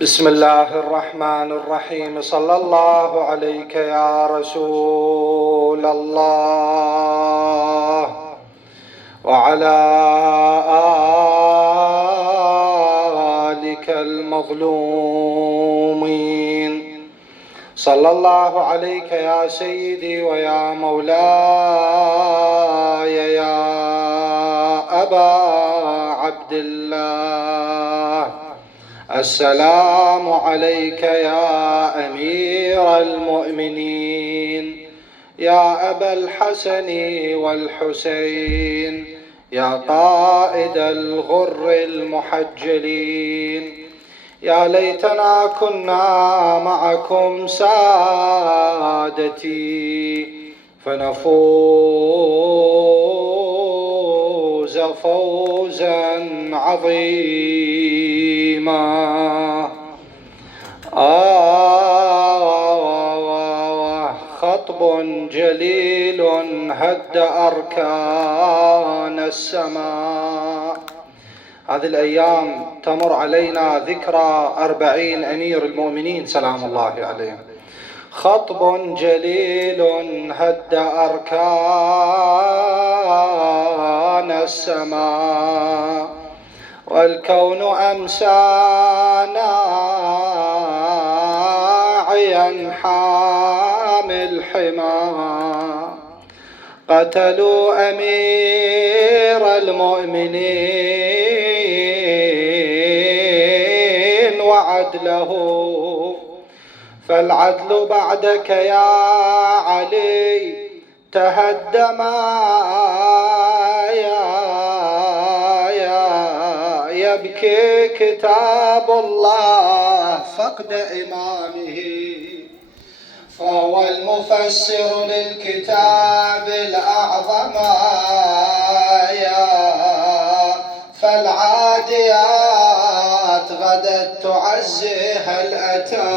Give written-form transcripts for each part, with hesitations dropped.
بسم الله الرحمن الرحيم. صلى الله عليك يا رسول الله وعلى آلك المظلومين. صلى الله عليك يا سيدي ويا مولاي يا أبا عبد الله. السلام عليك يا أمير المؤمنين، يا أبا الحسن والحسين، يا قائد الغر المحجلين. يا ليتنا كنا معكم سادتي فنفوز فوزا عظيما. خطب جليل هد أركان السماء. هذه الأيام تمر علينا ذكرى 40 أمير المؤمنين سلام الله عليه. خطب جليل هد أركان السماء، والكون أمسى ناعيا حامل حما. قتلوا أمير المؤمنين وعدله، فالعدل بعدك يا علي تهدما. يبكي كتاب الله فقد إمامه، فهو المفسر للكتاب الأعظم. فالعاديات غدت تعزيها الأتى،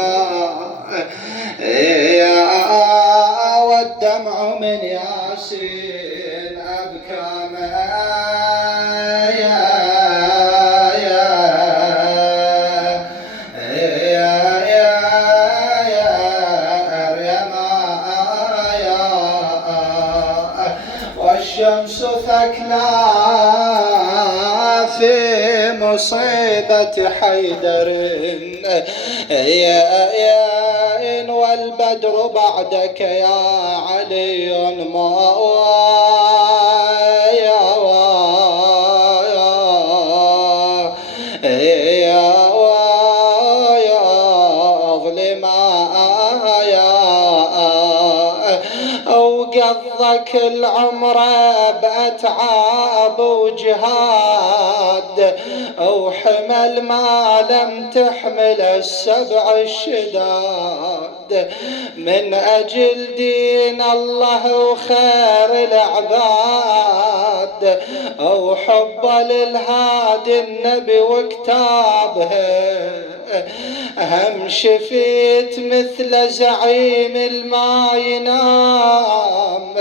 والدمع من ياسين أبكى والشمس ثكلى في مصيبة حيدر، والبدر بعدك يا علي قضك العمر بأتعاب وجهاد، أو حمل ما لم تحمل السبع الشداد. من أجل دين الله وخير العباد، أو حب للهادي النبي وكتابه. هم شفيت مثل زعيم الما ينام،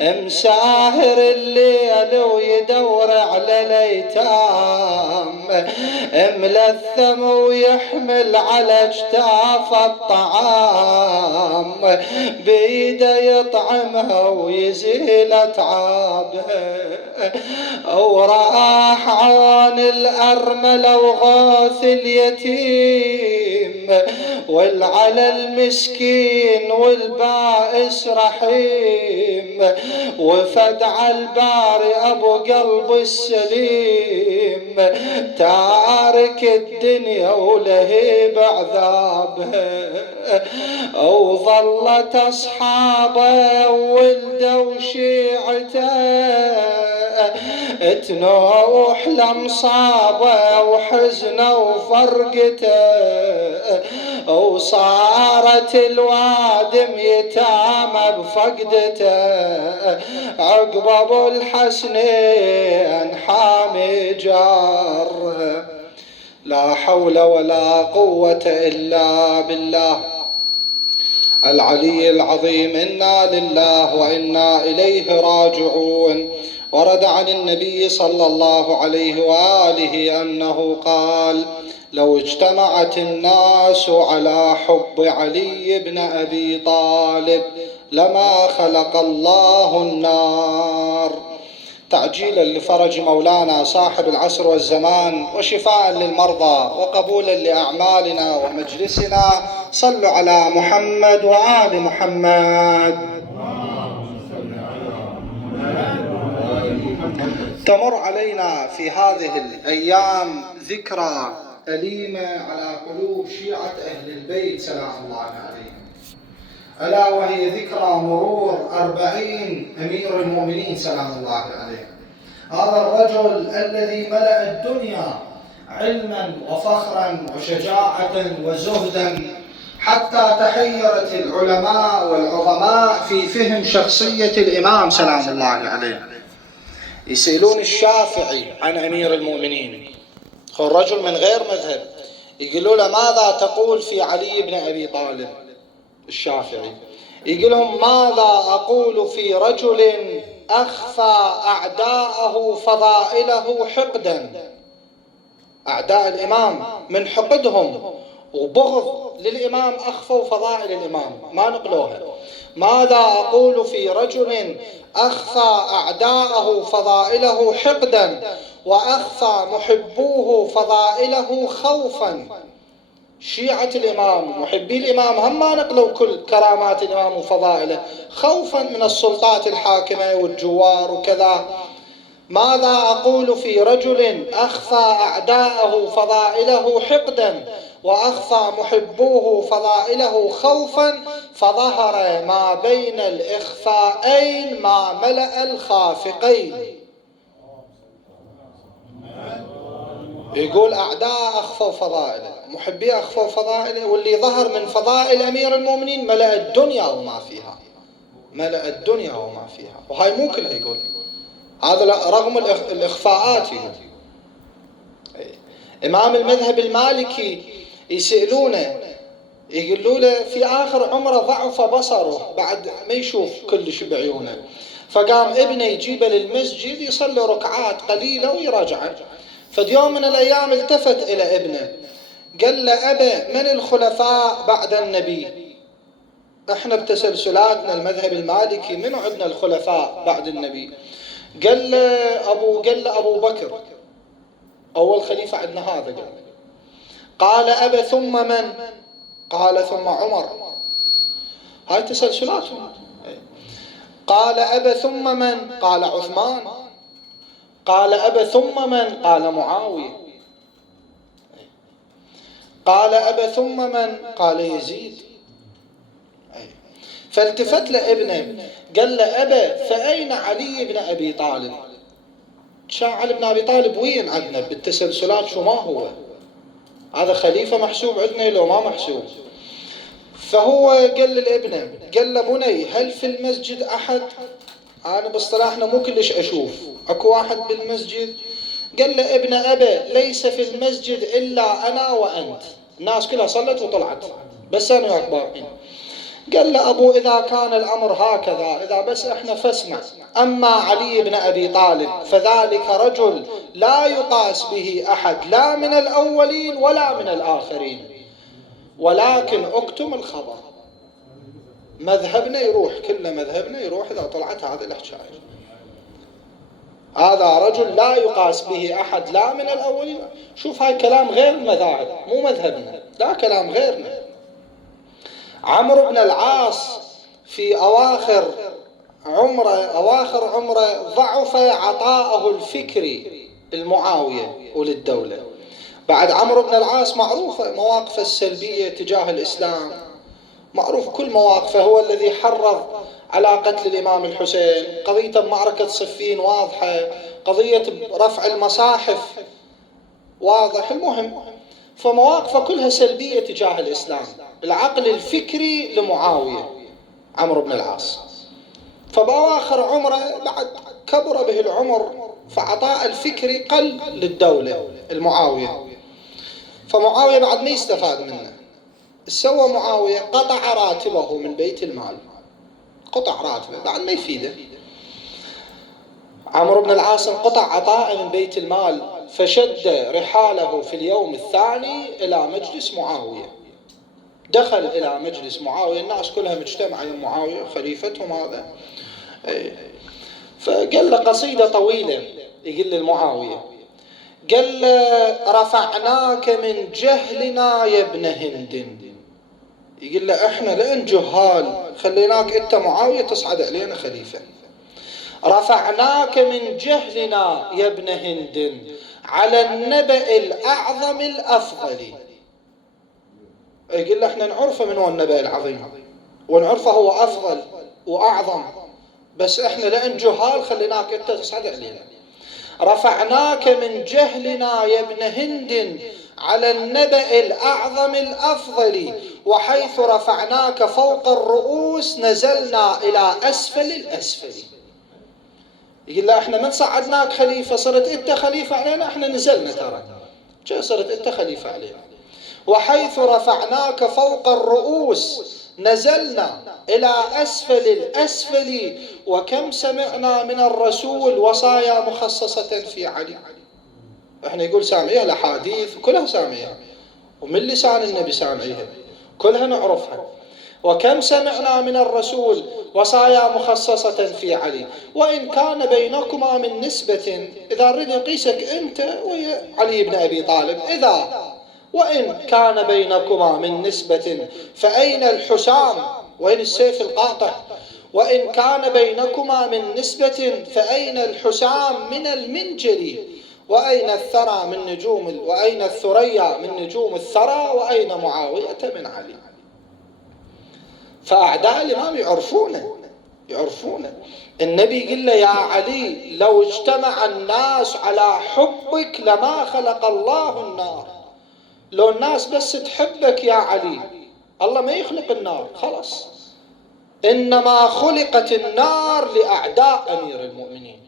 مساهر الليل ويدور على الايتام. ملثم ويحمل على اجتاف الطعام، بيده يطعمها ويزيل اتعابها. وراح عون الأرملة وغاث اليتيم، والعلى المسكين والبائس رحيم. وفدع الباري أبو قلب السليم، تارك الدنيا ولهيب عذابها. وظلت أصحابه وولده وشيعته، تنوح لمصابه وحزنه وفرقته. وصارت الوادم يتامى بفقدته، عقب ابو الحسنين حامي جار. لا حول ولا قوة إلا بالله العلي العظيم. إنا لله وإنا إليه راجعون. ورد عن النبي صلى الله عليه وآله أنه قال: لو اجتمعت الناس على حب علي بن أبي طالب لما خلق الله النار. تعجيلا لفرج مولانا صاحب العصر والزمان، وشفاء للمرضى، وقبولا لأعمالنا ومجلسنا، صلوا على محمد وآل محمد. تمر علينا في هذه الأيام ذكرى أليمة على قلوب شيعة أهل البيت سلام الله عليهم، ألا وهي ذكرى مرور 40 أمير المؤمنين سلام الله عليه. هذا الرجل الذي ملأ الدنيا علما وفخرا وشجاعة وزهدا، حتى تحيرت العلماء والعظماء في فهم شخصية الإمام سلام الله عليه. يسألون الشافعي عن أمير المؤمنين، هو الرجل من غير مذهب، يقولوا له ماذا تقول في علي بن أبي طالب؟ الشافعي يقول لهم ماذا أقول في رجل أخفى أعداءه فضائله حقدا. أعداء الإمام من حقدهم وبغض للإمام أخفوا فضائل الإمام ما نقلوها. ماذا أقول في رجل أخفى أعداءه فضائله حقدا وأخفى محبوه فضائله خوفا. شيعة الإمام محبي الإمام هم ما نقلوا كل كرامات الإمام وفضائله خوفا من السلطات الحاكمة والجوار وكذا. ماذا أقول في رجل أخفى أعداءه فضائله حقدا وأخفى محبوه فضائله خوفا فظهر ما بين الإخفاءين ما ملأ الخافقين. يقول أعداء أخفوا فضائله، محبي أخفوا فضائله، واللي ظهر من فضائل أمير المؤمنين ملأ الدنيا وما فيها، ملأ الدنيا وما فيها. وهاي مو كلها يقول هذا رغم الإخفاءات. إمام المذهب المالكي يسألونه يقولوا له في آخر عمره ضعف بصره بعد ما يشوف كلش بعيونه، فقام ابنه يجيبه للمسجد يصلي ركعات قليلة ويراجعه. فاليوم من الأيام التفت إلى ابنه قال له أبا من الخلفاء بعد النبي؟ احنا بتسلسلاتنا المذهب المالكي من عندنا الخلفاء بعد النبي؟ قال له أبو بكر أول خليفة عندنا هذا. قال أبا ثم من؟ قال ثم عمر. هاي تسلسلاتهم. قال أبا ثم من؟ قال عثمان. قال أبا ثم من؟ قال معاوية. قال أبا ثم من؟ قال يزيد. فالتفت لابنه قال له أبا فأين علي بن أبي طالب؟ شاع علي بن أبي طالب وين عندنا بالتسلسلات شو ما هو؟ هذا خليفة محسوب عندنا لو ما محسوب؟ فهو قال لابنه قال له بني هل في المسجد أحد؟ أنا باصطلاحنا مو كلش أشوف أكو واحد بالمسجد. قال له ابن أبا ليس في المسجد إلا أنا وأنت، الناس كلها صلت وطلعت بس أنا وياك باقين. قال له أبو إذا كان الأمر هكذا إذا بس إحنا فاسمع، أما علي بن أبي طالب فذلك رجل لا يقاس به أحد لا من الأولين ولا من الآخرين، ولكن اكتم الخبر. مذهبنا يروح، كل مذهبنا يروح إذا طلعت هذه الحكاية. هذا رجل لا يقاس به أحد لا من الأولين. شوف هاي كلام غير المذاهب مو مذهبنا، لا كلام غيرنا. عمرو بن العاص في أواخر عمره ضعف عطاءه الفكري المعاوية وللدولة. بعد عمرو بن العاص معروفة مواقفه السلبية تجاه الإسلام، معروف كل مواقفه، هو الذي حرض على قتل الإمام الحسين، قضية معركة صفين واضحة، قضية رفع المصاحف واضح. المهم فمواقفه كلها سلبية تجاه الإسلام، العقل الفكري لمعاوية عمرو بن العاص. فبأواخر عمره بعد كبر به العمر فعطاء الفكري قل للدولة المعاوية. فمعاوية بعد ما يستفاد منه سوى معاوية قطع راتبه من بيت المال، قطع راتبه بعد ما يفيده. عمرو بن العاص قطع عطاء من بيت المال فشد رحاله في اليوم الثاني إلى مجلس معاوية. دخل إلى مجلس معاوية، الناس كلها مجتمعة يا معاوية خليفتهم هذا. فقال له قصيدة طويلة، يقول للمعاوية، قال له رفعناك من جهلنا يا ابن هند. يقول له احنا لأن جهال خليناك انت معاوية تصعد علينا خليفة. رفعناك من جهلنا يا ابن هند على النبأ الأعظم الأفضل. يقول له احنا نعرفه من هو النبأ العظيم ونعرفه هو أفضل وأعظم، بس احنا لأن جهال خليناك انت تصعد علينا. رفعناك من جهلنا يا ابن هند على النبأ الأعظم الأفضل، وحيث رفعناك فوق الرؤوس نزلنا إلى أسفل الأسفل. يقول لا احنا ما صعدناك خليفة صرت انت خليفة علينا، احنا نزلنا ترى جاء صرت انت خليفة علينا. وحيث رفعناك فوق الرؤوس نزلنا إلى أسفل الأسفل، وكم سمعنا من الرسول وصايا مخصصة في علي. احنا يقول سامعيها الأحاديث كلها سامعيها، ومن لسان النبي سامعيها كلها نعرفها. وكم سمعنا من الرسول وصايا مخصصة في علي، وإن كان بينكما من نسبة، إذا رد نقيسك أنت ويا علي بن أبي طالب، وإن كان بينكما من نسبة فأين الحسام وين السيف القاطع؟ وإن كان بينكما من نسبة فأين الحسام من المنجل؟ وأين الثرى من نجوم، وأين الثريا من نجوم الثرى؟ وأين معاوية من علي؟ فأعداء الإمام يعرفونه. النبي قال له يا علي لو اجتمع الناس على حبك لما خلق الله النار. لو الناس بس تحبك يا علي الله ما يخلق النار خلاص. إنما خلقت النار لأعداء أمير المؤمنين.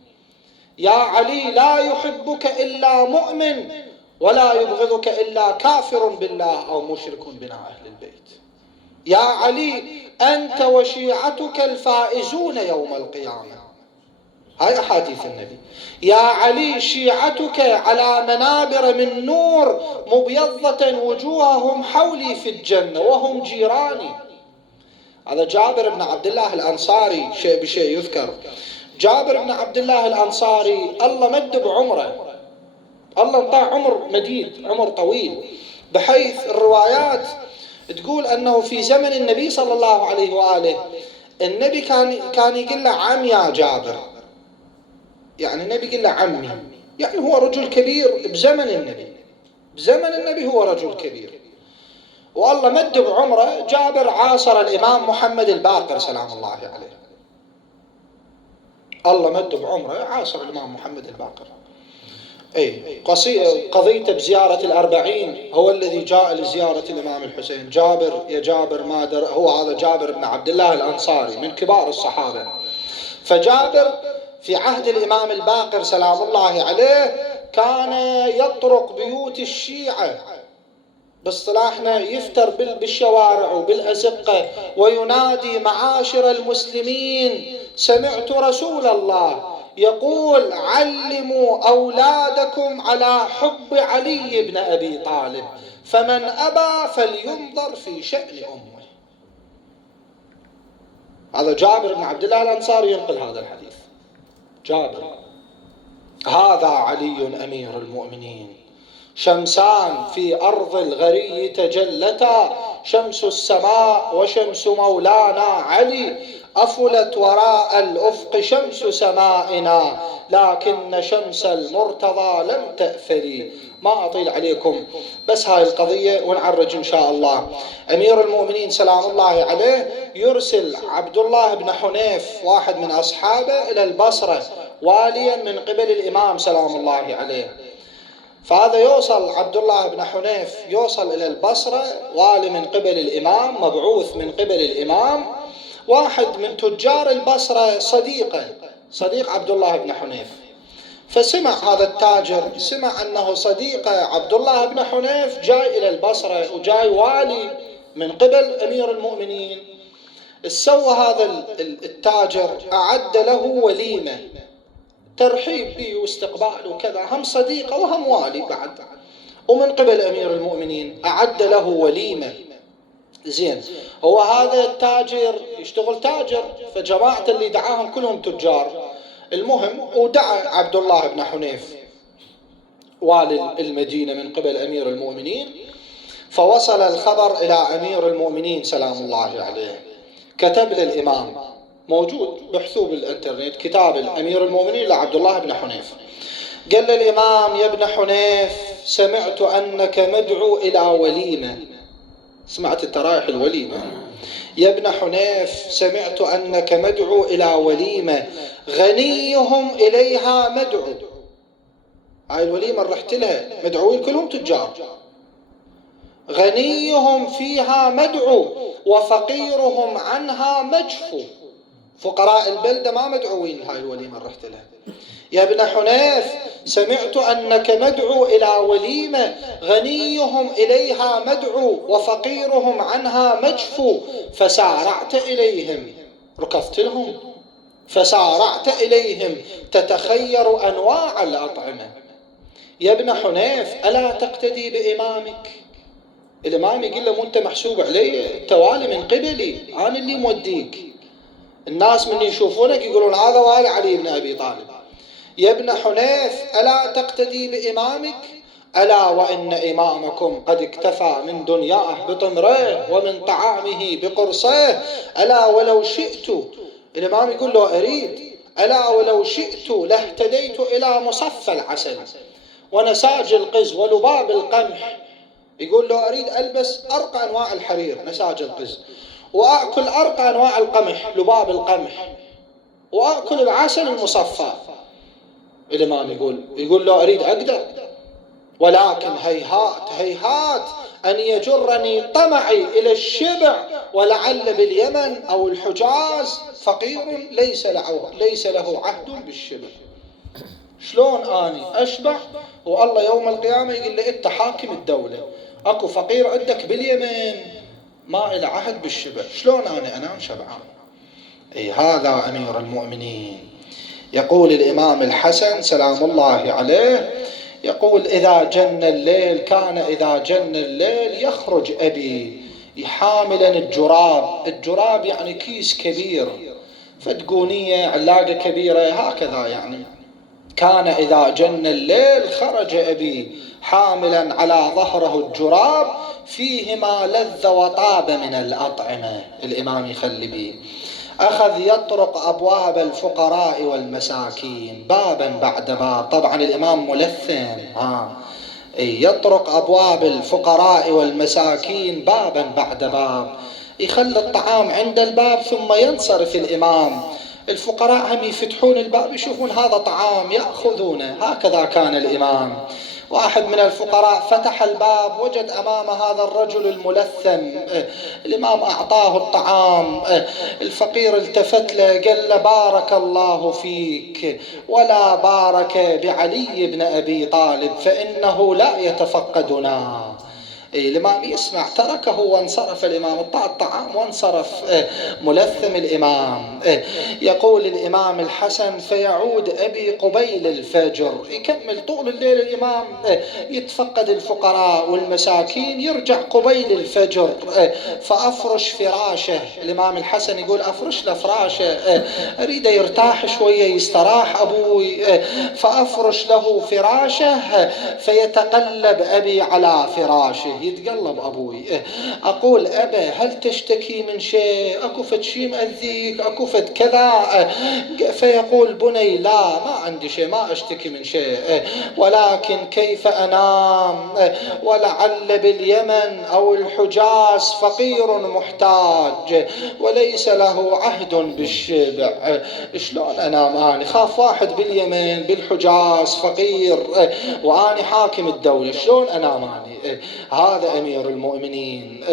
يا علي لا يحبك إلا مؤمن ولا يبغضك إلا كافر بالله أو مشرك بنا أهل البيت. يا علي أنت وشيعتك الفائزون يوم القيامة. هاي أحاديث النبي. يا علي شيعتك على منابر من نور مبيضة وجوههم حولي في الجنة وهم جيراني. هذا جابر بن عبد الله الأنصاري، شيء بشيء يذكر. جابر بن عبد الله الأنصاري الله مد بعمره، الله انطاه عمر مديد، عمر طويل، بحيث الروايات تقول أنه في زمن النبي صلى الله عليه وآله النبي كان يقول له عم يا جابر، يعني النبي يقول له عمي، يعني هو رجل كبير بزمن النبي هو رجل كبير. والله مد بعمره. جابر عاصر الإمام محمد الباقر سلام الله عليه، الله مد بعمره عاصر الإمام محمد الباقر. قضيته بزيارة الأربعين، هو الذي جاء لزيارة الإمام الحسين. جابر يا جابر ما در، هو هذا جابر بن عبد الله الأنصاري من كبار الصحابة. فجابر في عهد الإمام الباقر سلام الله عليه كان يطرق بيوت الشيعة، باصطلاحنا يفتر بالشوارع وبالأزقة وينادي معاشر المسلمين سمعت رسول الله يقول علموا أولادكم على حب علي بن أبي طالب، فمن أبى فلينظر في شأن أمه. هذا جابر بن عبد الله الأنصاري ينقل هذا الحديث. جابر هذا علي أمير المؤمنين، شمسان في أرض الغري تجلتا، شمس السماء وشمس مولانا علي، أفلت وراء الأفق شمس سمائنا، لكن شمس المرتضى لم تأفلي. ما أطيل عليكم بس هاي القضية ونعرج إن شاء الله. أمير المؤمنين سلام الله عليه يرسل عبد الله بن حنيف واحد من أصحابه إلى البصرة واليا من قبل الإمام سلام الله عليه. فهذا يوصل عبد الله بن حنيف يوصل إلى البصرة والي من قبل الإمام، مبعوث من قبل الإمام. واحد من تجار البصرة صديق عبد الله بن حنيف، فسمع هذا التاجر، سمع أنه صديق عبد الله بن حنيف جاي إلى البصرة وجاي والي من قبل أمير المؤمنين. سوى هذا التاجر أعد له وليمة ترحيب به واستقبال وكذا، هم صديقه وهم والي بعد. ومن قبل أمير المؤمنين أعد له وليمة. زين، هو هذا التاجر يشتغل تاجر، فجماعة اللي دعاهم كلهم تجار. المهم ودعا عبد الله بن حنيف والي المدينة من قبل أمير المؤمنين، فوصل الخبر إلى أمير المؤمنين سلام الله عليه. كتب للإمام، موجود بحثوه بالإنترنت، كتاب الأمير المؤمنين لعبد الله بن حنيف. قال للإمام: يا ابن حنيف، سمعت أنك مدعو إلى وليمة. سمعت انت رايح الوليمة؟ يا ابن حنيف، سمعت أنك مدعو إلى وليمة غنيهم إليها مدعو. هاي الوليمة رحت لها مدعوين كلهم تجار، غنيهم فيها مدعو وفقيرهم عنها مجفو. فقراء البلدة ما مدعوين هاي الوليمة رحت لها. يا ابن حنيف، سمعت أنك مدعو إلى وليمة غنيهم إليها مدعو وفقيرهم عنها مجفو، فسارعت إليهم، ركضت لهم، فسارعت إليهم تتخير أنواع الأطعمة. يا ابن حنيف، ألا تقتدي بإمامك؟ الإمام يقول له: مو أنت محسوب علي؟ التوالي من قبلي، أنا اللي موديك. الناس من يشوفونك يقولون هذا والي علي بن أبي طالب. يا ابن حنيف، ألا تقتدي بإمامك؟ ألا وإن إمامكم قد اكتفى من دنياه بطمره ومن طعامه بقرصه. ألا ولو شئت، الإمام يقول له: أريد، ألا ولو شئت لاهتديت إلى مصفى العسل ونساج القز ولباب القمح. يقول له: أريد ألبس أرقى أنواع الحرير نساج القز، وأكل أرقى أنواع القمح لباب القمح، وأكل العسل المصفى. الإمام يقول له: أريد أقدر، ولكن هيهات هيهات أن يجرني طمعي إلى الشبع، ولعل باليمن أو الحجاز فقير ليس له عهد بالشبع. شلون أني أشبع والله يوم القيامة يقول لي أنت حاكم الدولة، أكو فقير عندك باليمن ما إلى عهد بالشبع، شلون أنا أنام شبعان؟ هذا أمير المؤمنين. يقول الإمام الحسن سلام الله عليه، يقول: إذا جن الليل، كان إذا جن الليل يخرج أبي حاملا الجراب يعني كيس كبير، فتقونية علاقة كبيرة هكذا يعني. كان إذا جن الليل خرج أبي حاملا على ظهره الجراب فيه ما لذ وطاب من الأطعمة. الإمام يخلي به. أخذ يطرق أبواب الفقراء والمساكين بابا بعد باب. طبعا الإمام ملثم، يطرق أبواب الفقراء والمساكين بابا بعد باب، يخلي الطعام عند الباب ثم ينصرف الإمام. الفقراء هم يفتحون الباب يشوفون هذا طعام يأخذونه. هكذا كان الإمام. واحد من الفقراء فتح الباب وجد أمام هذا الرجل الملثم. الإمام أعطاه الطعام. الفقير التفت له قال له: بارك الله فيك، ولا بارك بعلي بن أبي طالب فإنه لا يتفقدنا. الإمام يسمع، تركه وانصرف الإمام، اطاع الطعام وانصرف ملثم الإمام. يقول الإمام الحسن: فيعود أبي قبيل الفجر، يكمل طول الليل الإمام يتفقد الفقراء والمساكين، يرجع قبيل الفجر فأفرش فراشه. الإمام الحسن يقول: أفرش له فراشه، أريد يرتاح شوية يستراح أبوي، فأفرش له فراشه فيتقلب أبي على فراشه، يتقلب أبوي. أقول: أبا هل تشتكي من شيء؟ أكو فد شيء مأذيك؟ أكو فد كذا؟ فيقول: بني لا، ما عندي شيء، ما أشتكي من شيء، ولكن كيف أنام ولعل باليمن أو الحجاز فقير محتاج وليس له عهد بالشبع. شلون أنام أنا؟ خاف واحد باليمن بالحجاز فقير وأنا حاكم الدولة، شلون أنام أنا؟ هذا أمير المؤمنين.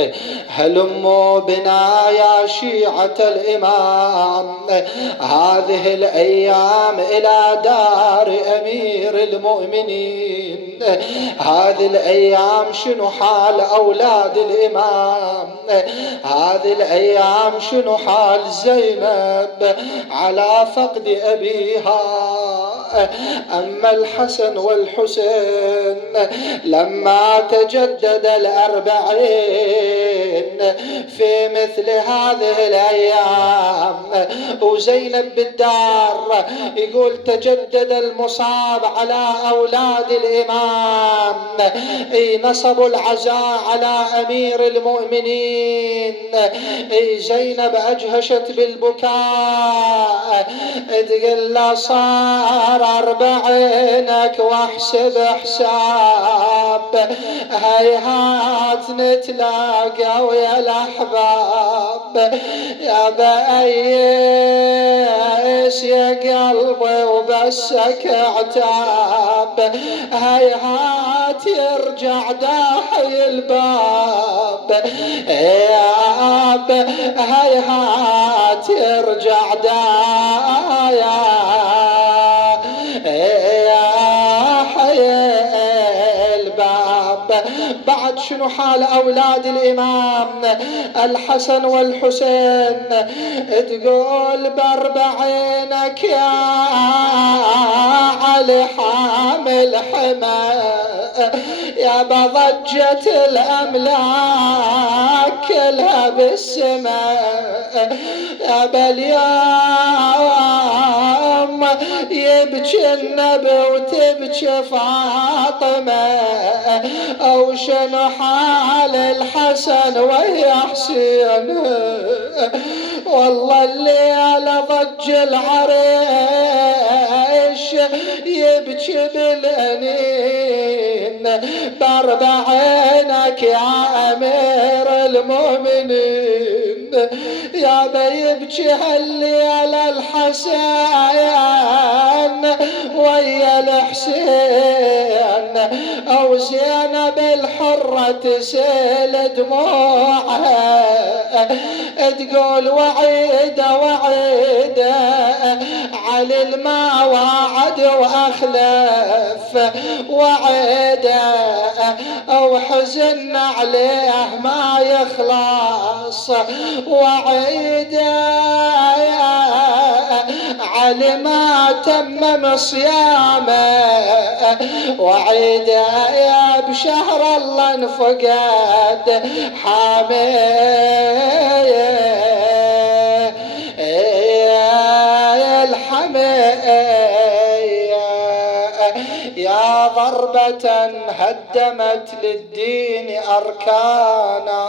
هلموا بنا يا شيعة الإمام هذه الأيام إلى دار أمير المؤمنين. هذه الأيام شنو حال أولاد الإمام؟ هذه الأيام شنو حال زينب على فقد أبيها؟ أما الحسن والحسين لما تجدد الأربعين في مثل هذه الأيام وزينب بالدار، يقول تجدد المصاب على أولاد الإمام، نصبوا العزاء على أمير المؤمنين. زينب أجهشت بالبكاء، تقول له صار أربعينك واحسب حساب، هيهات نتلاقى ويا الأحباب، يا بأيس يا قلبي وبسك عتاب، هيهات يرجع داحي الباب، هيهات يرجع داحي الباب. بعد شنو حال أولاد الإمام الحسن والحسين؟ تقول بأربعينك يا علي حامل حما، يا بضجة الأملاك كلها بالسماء، يا باليوم يبكي النبي وتبكي فاطمة، أو شنو حال الحسن ويا حسين؟ والله الليلة ضج العريش يبكي بالأنين، بأربعينك يا أمير المؤمنين، يا بيبكي هالليلة الحسن ويا الحسين، أو زينب الحرة تسيل دموعها، تقول وعيدة وعيدة على الما وعد وأخلف، وعيدة أو حزن عليه ما يخلص، وعيدة على ما تمم صيامه، وعيدة يا بشهر الله انفقد حامل يا ضربة هدمت للدين أركانا،